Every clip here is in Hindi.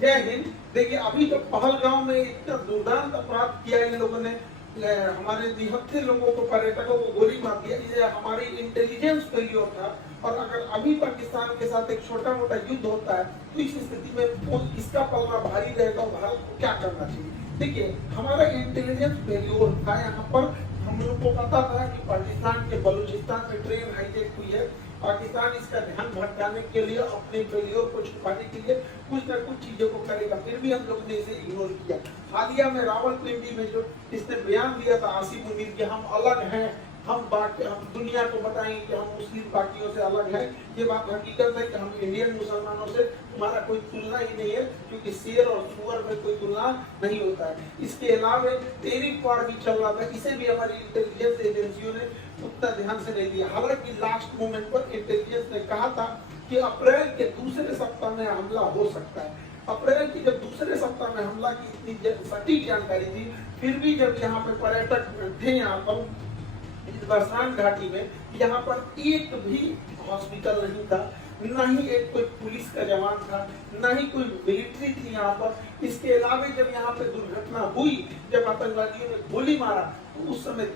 जय हिंद। देखिए अभी तो पहलगांव में इतना दुर्दांत अपराध किया इन लोगों ने, हमारे निहत्थे लोगों को, पर्यटकों को गोली मार दिया। ये हमारी इंटेलिजेंस फेलियर था। और अगर अभी पाकिस्तान के साथ एक छोटा मोटा युद्ध होता है तो इस स्थिति में किसका पलड़ा भारी रहेगा और भारत को क्या करना चाहिए। देखिए हमारा इंटेलिजेंस फेलियर था। यहाँ पर हम लोग को पता था कि पाकिस्तान के बलूचिस्तान में ट्रेन हाईजेक हुई है। पाकिस्तान इसका ध्यान भटकाने के लिए, अपने फेलियर को छुपाने के लिए कुछ न कुछ चीजों को करेगा, फिर भी हम लोग ने इसे इग्नोर किया। हालिया में रावलपिंडी में जो इसने बयान दिया था आसिफ मुनीर कि हम अलग हैं, हम दुनिया को बताएंगे कि हम मुस्लिम बाकियों से अलग हैं। ये बात हकीकत है कि हम इंडियन मुसलमानों से हमारा कोई तुलना ही नहीं है, क्योंकि शेर और सुअर में कोई तुलना नहीं होता है। इसके अलावा टेरिफ वार भी चल रहा था, इसे भी हमारी इंटेलिजेंस एजेंसियों ने उतना ध्यान से नहीं दिया। हालांकि लास्ट मोमेंट पर इंटेलिजेंस ने कहा था कि अप्रैल के दूसरे सप्ताह में हमला हो सकता है। अप्रैल की जब दूसरे सप्ताह में हमला की इतनी सटीक जानकारी थी, फिर भी जब यहाँ पे पर्यटक थे यहाँ पर बरसात घाटी में, यहाँ पर एक भी हॉस्पिटल नहीं था, न ही एक कोई पुलिस का जवान था, न ही कोई मिलिट्री थी यहाँ पर। इसके अलावा जब यहाँ पे दुर्घटना हुई, जब आतंकवादियों ने गोली मारा, तो उस समय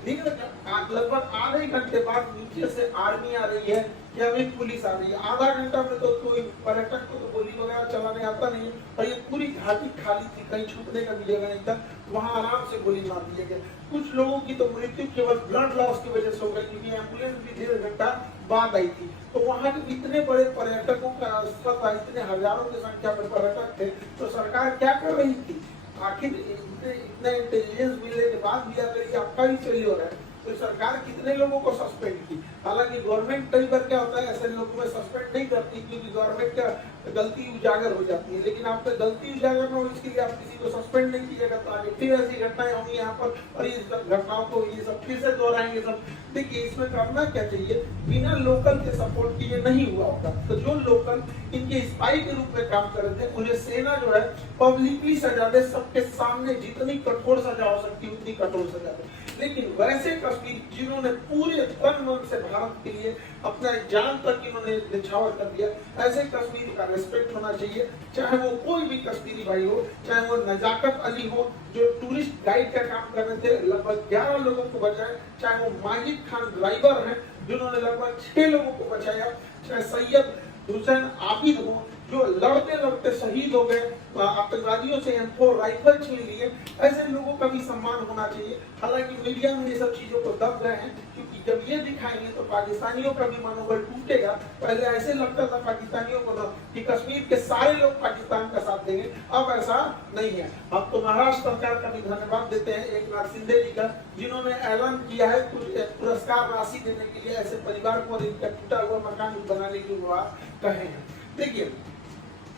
लगभग आधे घंटे बाद नीचे से आर्मी आ रही है या फिर पुलिस आ रही है। आधा घंटा में तो कोई पर्यटक को तो गोली वगैरह चलाने आता नहीं है। और ये पूरी घाटी खाली थी, कहीं छुपने का भी जगह नहीं था, वहां आराम से गोली मार दिए गए। कुछ लोगों की तो मृत्यु केवल ब्लड लॉस की वजह से हो गई, क्योंकि एम्बुलेंस भी 1.5 घंटा बाद आई थी। तो वहां के इतने बड़े पर्यटकों का स्थल था, इतने हजारों की संख्या में पर्यटक थे, तो सरकार क्या कर रही थी। आखिर इतना इंटेलिजेंस मिलने के बाद भी अगर ये आपका ही फेलियर है, तो सरकार कितने लोगों को सस्पेंड की। हालांकि गवर्नमेंट कई बार क्या होता है, ऐसे लोगों में सस्पेंड नहीं करती, क्योंकि गवर्नमेंट का गलती उजागर हो जाती है। लेकिन आपका गलती उजागर न हो, इसके लिए आप किसी को सस्पेंड नहीं कीजिएगा, तो आगे फिर ऐसी घटनाएं होंगी यहाँ पर, और इस घटनाओं को ये सब फिर से दोहराएंगे सब। देखिए इसमें करना क्या चाहिए, बिना लोकल के सपोर्ट किए नहीं हुआ होगा। तो जो लोकल इनके स्पाई के रूप में काम कर रहे थे, उन्हें सेना जो है पब्लिकली सजा दे, सबके सामने जितनी कठोर सजा हो सकती है उतनी कठोर सजा दे। लेकिन वैसे कश्मीर जिन्होंने पूरे तन मन से भारत के लिए अपना जान तक इन्होंने निछावर कर दिया, ऐसे कश्मीर का रिस्पेक्ट होना चाहिए। चाहे वो कोई भी कश्मीरी भाई हो, चाहे वो नजाकत अली हो जो टूरिस्ट गाइड का काम कर रहे थे, लगभग 11 लोगों को बचाए, चाहे वो माजिद खान ड्राइवर हैं जिन्होंने लगभग 6 लोगों को बचाया, चाहे सैयद हुसैन आबिद हो जो लड़ते लड़ते शहीद हो गए, आतंकवादियों से M4 राइफल छीन लिए, ऐसे लोगों का भी सम्मान होना चाहिए। हालांकि मीडिया में ये सब चीजों को दब गए हैं, क्योंकि जब ये दिखाएंगे तो पाकिस्तानियों का भी मनोबल टूटेगा। पहले ऐसे लगता था पाकिस्तानियों को कि कश्मीर के सारे लोग पाकिस्तान का साथ देंगे, अब ऐसा नहीं है। अब तो महाराष्ट्र सरकार का भी धन्यवाद देते हैं एकनाथ शिंदे जी का, जिन्होंने ऐलान किया है कुछ पुरस्कार राशि देने के लिए ऐसे परिवार को, इनका टूटा हुआ मकान बनाने की बात कहे हैं। देखिए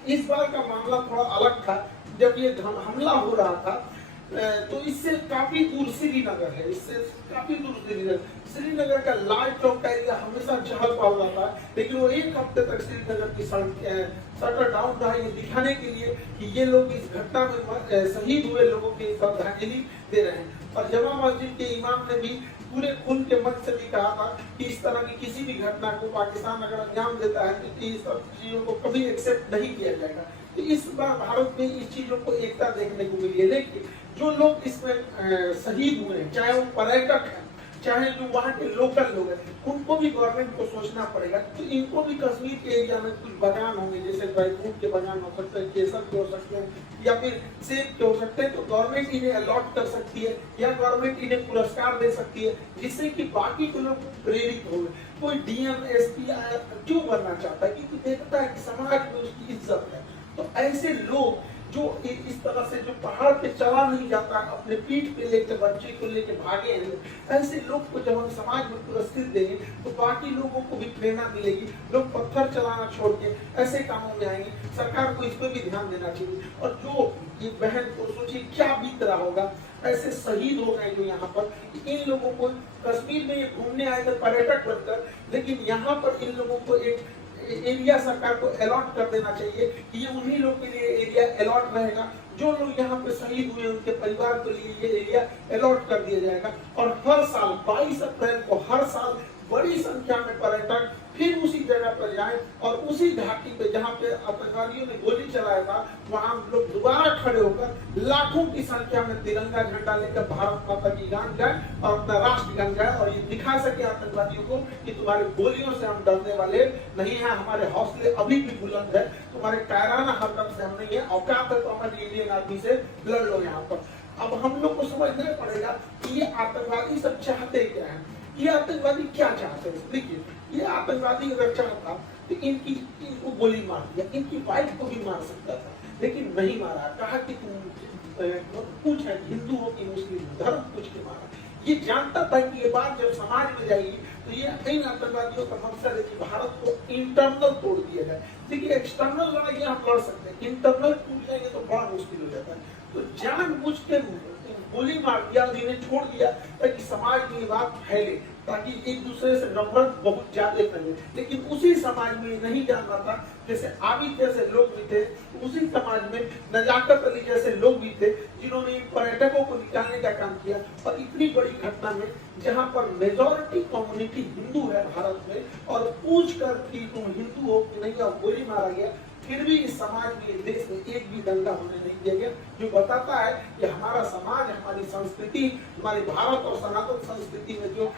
इस बार का मामला थोड़ा अलग था। जब ये हमला हो रहा था तो इससे काफी दूर श्रीनगर है, इससे काफी दूर श्रीनगर का लाल चौक का एरिया हमेशा चहल पहल रहा था। लेकिन वो एक हफ्ते तक श्रीनगर की शटर डाउन था, ये दिखाने के लिए कि ये लोग इस घटना में शहीद हुए लोगों की श्रद्धांजलि दे रहे हैं। और जमा मस्जिद के इमाम ने भी पूरे खुल के मन से भी कहा था कि इस तरह की किसी भी घटना को पाकिस्तान अगर अंजाम देता है तो इस सब चीजों को कभी एक्सेप्ट नहीं किया जाएगा। तो इस बार भारत में इस चीजों को एकता देखने को मिली है। लेकिन जो लोग इसमें शहीद हुए हैं, चाहे वो पर्यटक हैं, चाहे जो वहाँ के लोकल लोग हैं, उनको भी गवर्नमेंट को सोचना पड़ेगा। तो इनको भी कश्मीर के एरिया में कुछ बागान होंगे, जैसे ड्राई फ्रूट के बागान हो सकते हैं, केसर के हो सकते हैं, या फिर सेब के हो सकते हैं, तो गवर्नमेंट इन्हें अलॉट कर सकती है या गवर्नमेंट इन्हें पुरस्कार दे सकती है, जिससे कि बाकी के लोग प्रेरित हो। कोई DM SP क्यों बनना चाहता है, क्योंकि देखता है कि समाज में उसकी इज्जत है। तो ऐसे लोग जो इस तरह से जो पहाड़ पे चला नहीं जाता, अपने पीठ पे लेके बच्चे को लेके भागे हैं, ऐसे लोग को जब हम समाज में पुरस्कृत देंगे तो बाकी लोगों को भी प्रेरणा मिलेगी, लोग पत्थर चलाना छोड़ के ऐसे कामों में आएंगे। सरकार को इस पर भी ध्यान देना चाहिए। और जो ये बहन को सोचिए क्या बीत रहा होगा, ऐसे शहीद हो गए जो यहाँ पर, इन लोगों को कश्मीर में ये घूमने आए थे पर्यटक बनकर, लेकिन यहाँ पर इन लोगों को एक एरिया सरकार को अलॉट कर देना चाहिए कि ये उन्हीं लोग के लिए एरिया अलॉट रहेगा। जो लोग यहाँ पे शहीद हुए उनके परिवार के लिए ये एरिया अलॉट कर दिया जाएगा। और हर साल 22 अप्रैल को हर साल बड़ी संख्या में पर्यटक फिर उसी जगह पर जाएं और उसी घाटी पे जहाँ पे आतंकवादियों ने गोली चलाया था वहां हम लोग दोबारा खड़े होकर लाखों की संख्या में तिरंगा झंडा लेकर भारत माता की गान गाए और अपना राष्ट्रगान गाए और ये दिखा सके आतंकवादियों को कि तुम्हारी गोलियों से हम डरने वाले नहीं है, हमारे हौसले अभी भी बुलंद है, तुम्हारे कायराना हरकत से हम नहीं है, औकात है तो हमारी इंडियन आर्मी से लड़ लो यहाँ पर। अब हम लोग को समझना पड़ेगा कि ये आतंकवादी सब चाहते क्या है, ये आतंकवादी क्या चाहते हैं। देखिए, ये आतंकवादी अगर चाहता तो इनको गोली मार दिया, इनकी वाइफ को भी मार सकता था, लेकिन नहीं मारा। कहा कि तुम पूछ है हिंदू हो कि मुस्लिम, धर्म पूछ के मारा। ये जानता था कि ये बात जब समाज में जाएगी तो ये इन आतंकवादियों का मकसद है कि भारत को इंटरनल तोड़ दिया जाए। देखिए, एक्सटर्नल लड़ाई हम लड़ सकते हैं, इंटरनल टूट जाएंगे तो बड़ा मुश्किल हो जाता है। तो जानबूझ के गोली मार दिया और इन्हें छोड़ दिया ताकि समाज में ये बात फैले, ताकि एक दूसरे से नफरत बहुत ज्यादा फैले। लेकिन उसी समाज में नहीं जानना था, जैसे आबिद जैसे लोग भी थे, उसी समाज में नजाकत अली जैसे लोग भी थे जिन्होंने पर्यटकों को निकालने का काम किया। और इतनी बड़ी घटना में जहां पर मेजॉरिटी कम्युनिटी हिंदू है भारत में और पूछ कर कि तुम हिंदू हो कि नहीं, और गोली मारा गया, फिर भी इस समाज में, देश में एक भी दंगा होने नहीं दिया गया, जो बताता है कि हमारा समाज, हमारी संस्कृति, हमारे भारत और सनातन संस्कृति में जो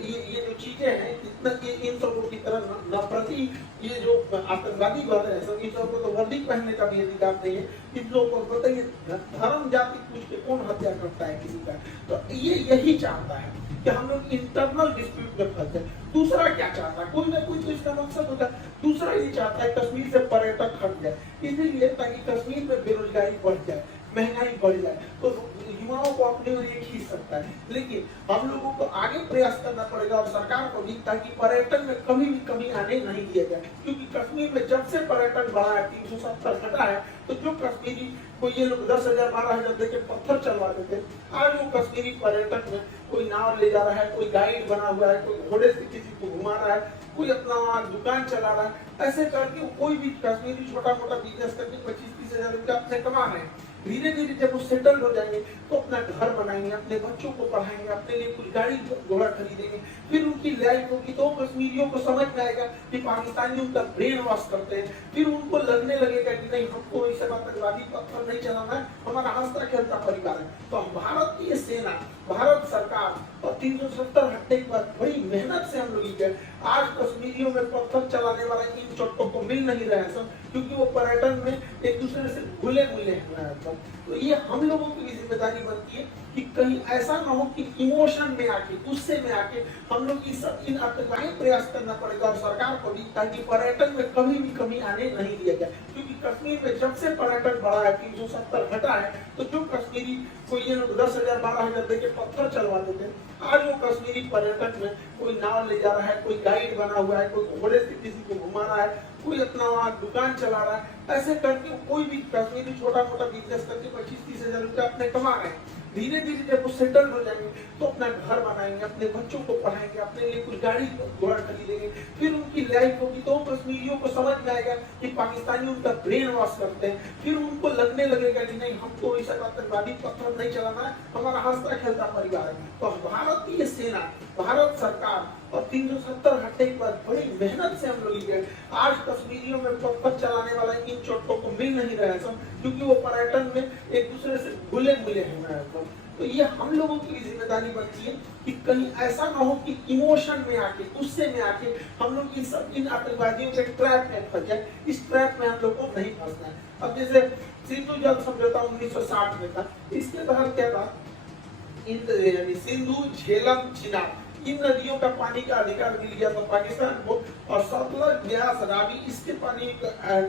ये जो चीजें हैं, इतना ये इन सबों की तरह नफरती ये जो आतंकवादी वाले हैं, इन सबको तो वर्दी पहनने का भी अधिकार नहीं है। इन लोगों को बताइए धर्म जाति पूछ के कौन हत्या करता है किसी का। तो ये यही चाहता है कि हम लोग इंटरनल डिस्प्यूट में फंस जाए। दूसरा क्या चाहता है, कोई ना कोई तो इसका मकसद होता है। दूसरा ये चाहता है कश्मीर से पर्यटक हट जाए, इसलिए ताकि कश्मीर में बेरोजगारी बढ़ जाए, महंगाई बढ़ जाए, तो युवाओं को अपने ओर ये खींच सकता है। लेकिन हम लोगों को आगे प्रयास करना पड़ेगा और सरकार को भी, ताकि पर्यटन में कभी भी कमी आने नहीं दिया जाए। क्योंकि कश्मीर में जब से पर्यटन बढ़ा है, 370 घटा है, तो जो कश्मीरी को ये लोग 10,000 12,000 देके पत्थर चलवाते थे, आज वो कश्मीरी पर्यटक में कोई नाव ले जा रहा है, कोई गाइड बना हुआ है, कोई घोड़े से किसी को घुमा रहा है, कोई अपना वहाँ दुकान चला रहा है। ऐसे करके कोई भी कश्मीरी छोटा मोटा बिजनेस करके 25-30 हजार रुपया अपने कमा रहे हैं। धीरे धीरे जब वो सेटल्ड हो जाएंगे तो अपना घर बनाएंगे, अपने बच्चों को पढ़ाएंगे, अपने लिए कुछ गाड़ी घोड़ा खरीदेंगे, फिर उनकी लाइफ होगी तो कश्मीरियों को समझ में आएगा कि पाकिस्तानी उनका ब्रेन वॉश करते हैं। फिर उनको लगने लगेगा कि नहीं, हमको ऐसे आतंकवादी पत्थर नहीं चलाना है, हमारा हंसता खेलता परिवार है। तो भारत की सेना, भारत सरकार और 370 हटने के बाद बड़ी मेहनत से हम लोग गए। आज कश्मीरियों में पत्थर चलाने वाला इन चोटों को मिल नहीं रहा है सब, क्योंकि वो पर्यटन में एक दूसरे से घुले मिले हैं। तो ये हम लोगों की भी जिम्मेदारी बनती है कि कहीं ऐसा ना हो कि इमोशन में आके, गुस्से में आके हम लोग इन आतंकवादी प्रयास करना पड़ेगा और सरकार को भी, ताकि पर्यटन में कभी भी कमी आने नहीं दिया जाए। क्योंकि कश्मीर में जब से पर्यटन बढ़ा है, 370 घटा है, तो जो कश्मीरी को ये लोग 10,000 12,000 देके पत्थर चलवाते थे, आज वो कश्मीरी पर्यटक में कोई नाव ले जा रहा है, कोई गाइड बना हुआ है, कोई घोड़े से किसी को घुमा रहा है, कोई अपना वहाँ दुकान चला रहा है। ऐसे करके कोई भी कश्मीरी छोटा मोटा बिजनेस करके 25-30 हजार रुपया अपने कमा रहे हैं। धीरे धीरे जब वो सेटल्ड हो जाएंगे तो अपना घर बनाएंगे, अपने बच्चों को पढ़ाएंगे, अपने लिए कुछ गाड़ी घोड़ा खरीदेंगे, फिर उनकी लाइफ होगी तो कश्मीरियों को समझ में आएगा कि पाकिस्तानी उनका ब्रेन वॉश करते हैं। फिर उनको लगने लगेगा कि नहीं, हमको ऐसा आतंकवादी पत्थर नहीं चलाना है, हमारा हंसता खेलता परिवार है। तो भारत की सेना, भारत सरकार और 370 हटने के बाद बड़ी मेहनत से हम लोग गए। आज कश्मीरियों में पत्थर चलाने वाला इन चोटों को मिल नहीं रहा है सब, क्योंकि वो पर्यटन में एक दूसरे से घुले मिले हुए हैं। तो ये हम लोगों की जिम्मेदारी बनती है कि कहीं ऐसा ना हो कि इमोशन में आके, गुस्से में आके हम लोग इन आतंकवादियों के ट्रैप में फंस जाए। इस ट्रैप में हम लोग को नहीं फंसना है। अब जैसे सिंधु जल समझौता 1960 में था, इसके तहत क्या था, सिंधु, झेलम, चिनाब, इन नदियों का पानी का अधिकार मिल गया था पाकिस्तान को, और सतलज, ब्यास, रावी, इसके पानी का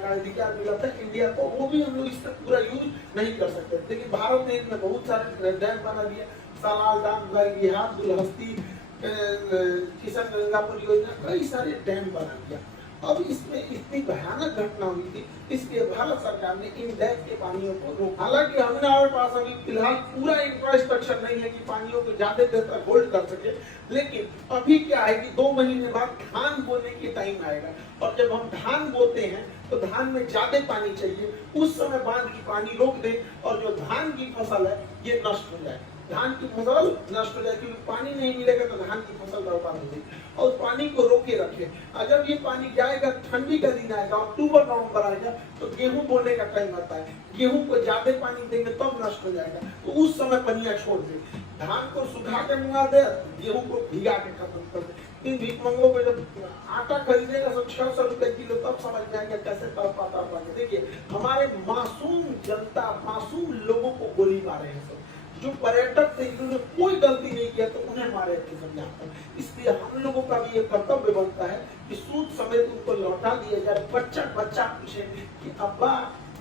अधिकार मिला था इंडिया को। वो भी हम लोग इसका पूरा यूज नहीं कर सकते, लेकिन भारत ने इसमें बहुत सारे डैम बना दिया, सलाल डैम, बिहार, दुलहस्ती, किशन गंगा परियोजना, कई सारे डैम बना दिया। अब इसमें इतनी भयानक घटना हुई थी, इसलिए भारत सरकार ने इन डैम के पानियों को रोका। हालांकि हमारे पास अभी फिलहाल पूरा इंफ्रास्ट्रक्चर नहीं है कि पानियों को ज्यादा देर तक होल्ड कर सके, लेकिन अभी क्या है कि 2 महीने बाद धान बोने के टाइम आएगा, और जब हम धान बोते हैं तो धान में ज्यादा पानी चाहिए, उस समय बांध की पानी रोक दे और जो धान की फसल है ये नष्ट हो जाए। धान की फसल नष्ट हो जाएगी, क्योंकि पानी नहीं मिलेगा तो धान की फसल बर्बाद हो जाएगी। और पानी को रोके रखे, और जब ये पानी जाएगा, ठंडी का दिन आएगा, अक्टूबर नवंबर आएगा, तो गेहूं बोने का टाइम आता है, गेहूं को ज्यादा पानी देंगे तब नष्ट हो जाएगा, तो उस समय पनिया छोड़ दे, धान को सुखा के मंगा दे, गेहूं को भिगा के खत्म कर दे। इन भीखमंगों को जब आटा खरीदेगा 600 रुपए किलो, तब समझ में आएगा कैसे कर पाता पाएंगे। देखिए हमारे मासूम जनता, मासूम लोगों को गोली मारे हैं सब, जो पर्यटक थे जिन्होंने कोई गलती नहीं किया तो उन्हें मारे थे सब यहाँ पर। इसलिए हम लोगों का भी ये कर्तव्य बनता है कि सूद समेत उनको लौटा दिया जाए। बच्चा बच्चा पूछे कि अब्बा,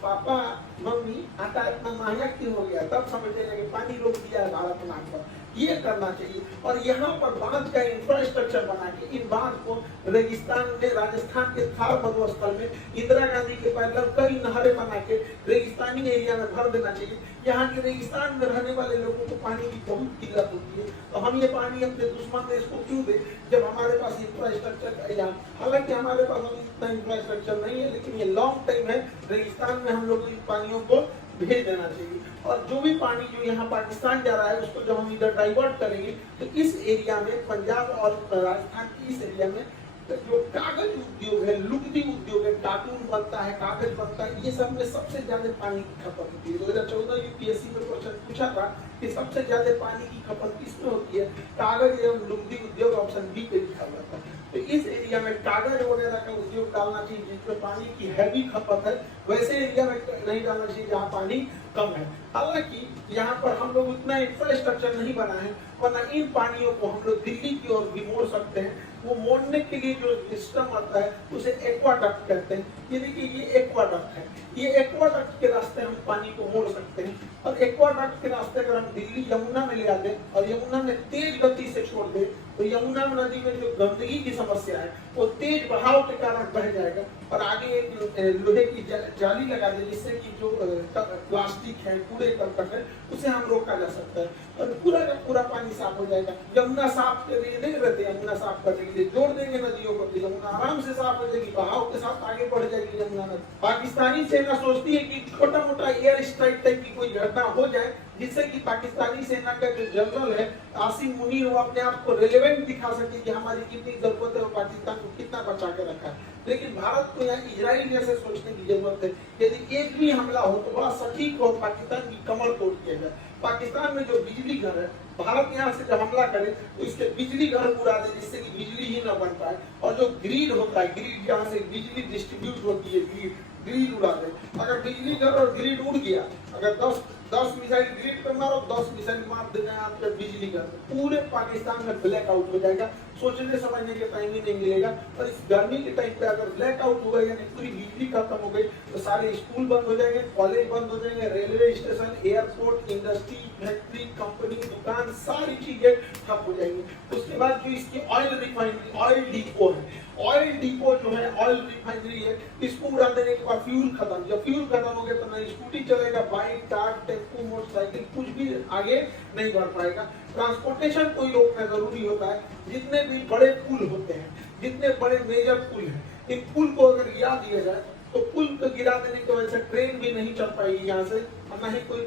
पापा, मम्मी, आटा इतना महंगा क्यों हो गया, तब समझेगा कि पानी रोक दिया है भारत नाम पर। ये करना चाहिए। और यहाँ पर बांध का इंफ्रास्ट्रक्चर बना के इन बांध को रेगिस्तान में, राजस्थान के थार मरुस्थल में इंदिरा गांधी के पहले कई नहरें बना के रेगिस्तानी एरिया में भर देना चाहिए। यहाँ के रेगिस्तान में रहने वाले लोगों को पानी की बहुत किल्लत होती है, तो हम ये पानी अपने दुश्मन देश को क्यों दे जब हमारे पास इंफ्रास्ट्रक्चर है। हालांकि हमारे पास अभी इतना इंफ्रास्ट्रक्चर नहीं है, लेकिन ये लॉन्ग टाइम है, रेगिस्तान में हम लोग इन पानियों को भेज देना चाहिए। और जो भी पानी जो यहाँ पाकिस्तान जा रहा है उसको जब हम इधर डाइवर्ट करेंगे तो इस एरिया में, पंजाब और राजस्थान की इस एरिया में जो कागज उद्योग है, लुगदी उद्योग है, कार्टून बनता है, कागज बनता है, ये सब में सबसे ज्यादा पानी की खपत होती है। 2014 यूपीएससी में क्वेश्चन पूछा था कि सबसे ज्यादा पानी की खपत किसमें होती है, कागज एवं लुगदी उद्योग, ऑप्शन बी पे लिखा हुआ था। तो इस एरिया में कागज वगैरह का उद्योग डालना चाहिए जिसमें पानी की हैवी खपत है, वैसे एरिया में नहीं डालना चाहिए जहाँ पानी कम है। हालांकि यहाँ पर हम लोग उतना इंफ्रास्ट्रक्चर नहीं बना है, वरना इन पानियों को हम लोग दिल्ली की ओर भी मोड़ सकते हैं। वो मोड़ने के लिए जो सिस्टम आता है उसे एक्वाडक्ट कहते हैं। ये देखिए, ये एक्वाडक्ट है, ये एक्वाडक्ट के रास्ते हम पानी को मोड़ सकते हैं। और एक्वाडक्ट के रास्ते अगर हम दिल्ली यमुना में ले आते और यमुना में तेज गति से छोड़ दे तो यमुना नदी में जो गंदगी की समस्या है वो तेज बहाव के कारण बह जाएगा, और आगे एक लोहे की जाली लगा दे जिससे कि जो प्लास्टिक है, कूड़े करकट है, उसे हम रोका जा सकता है और पूरा का पूरा पानी साफ हो जाएगा। यमुना साफ के लिए नहीं रहते, यमुना साफ करने के लिए जोड़ देंगे नदियों को, यमुना आराम से साफ हो जाएगी, बहाव के साथ आगे बढ़ जाएगी यमुना नदी। पाकिस्तानी सेना सोचती है कि छोटा मोटा एयर स्ट्राइक टाइप की कोई घटना हो जाए जिससे कि पाकिस्तानी सेना का जो जनरल है आसिम मुनीर, वो अपने आप को रेलेवेंट दिखा सके कि हमारी कितनी जरूरत है और पाकिस्तान को कितना बचा के रखा है। लेकिन भारत को यहाँ इजराइल जैसे सोचने की जरूरत है। यदि एक भी हमला हो तो बड़ा सटीक और पाकिस्तान की कमर तोड़ दिया जाए। पाकिस्तान में जो बिजली घर है, भारत यहाँ से जब हमला करे तो इसके बिजली घर उड़ा दे जिससे कि बिजली ही न बन पाए। और जो ग्रिड होता है, ग्रिड जहाँ से बिजली डिस्ट्रीब्यूट होती है, ग्रिड उड़ा दे। अगर बिजली घर और ग्रिड उड़ गया, अगर 10 मिसाइल ग्रिड पे मारो, 10 मिसाइल मार देना है आपके बिजली घर, पूरे पाकिस्तान में ब्लैक आउट हो जाएगा, सोचने समझने के टाइम ही नहीं मिलेगा। और इस गर्मी के टाइम पे अगर ब्लैक आउट हुआ यानी पूरी बिजली खत्म हो गई तो सारे स्कूल बंद हो जाएंगे, कॉलेज बंद हो जाएंगे, railway station, airport, industry, factory, company, दुकान, सारी चीजें ठप हो जाएंगी। उसके बाद जो इसकी ऑयल रिफाइनरी, ऑयल डिपो है, ऑयल डिपो जो है, ऑयल रिफाइनरी है, इसको उड़ा देने के बाद फ्यूल खत्म। जब फ्यूल खत्म हो गया तो ना स्कूटी चलेगा, बाइक, कार, टेम्पो, मोटरसाइकिल कुछ भी आगे नहीं बढ़ पाएगा। ट्रांसपोर्टेशन को ही रोकना जरूरी होता है। जितने भी बड़े पुल होते हैं, जितने बड़े मेजर पुल हैं, इन पुल को अगर गिरा दिया जाए तो पुल को गिरा देने की वजह से ट्रेन भी नहीं चल पाएगी यहाँ से, और न ही कोई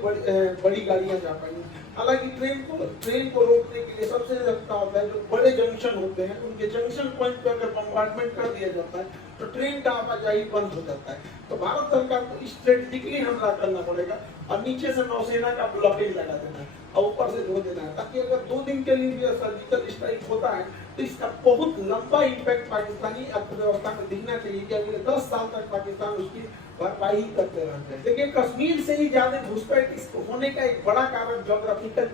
बड़ी गाड़ियां जा पाएंगी। हालांकि ट्रेन को रोकने के लिए सबसे ज्यादा होता है जो बड़े जंक्शन होते हैं, उनके जंक्शन पॉइंट पर अगर बम्बार्डमेंट कर दिया जाता है तो ट्रेन का आवाजाही बंद हो जाता है। तो भारत सरकार को स्ट्रेटेजिकली हमला करना पड़ेगा और नीचे से नौसेना का ब्लॉकेज लगा देना है और ऊपर से धो देना है, ताकि अगर 2 दिन के लिए भी सर्जिकल स्ट्राइक होता है तो इसका बहुत लंबा इम्पैक्ट पाकिस्तानी अर्थव्यवस्था में दिखना चाहिए कि अगले 10 साल तक पाकिस्तान उसकी भरपाई करते रहते हैं। देखिए, कश्मीर से ही ज्यादा घुसपैठ होने का एक बड़ा कारण ज्योग्राफिकल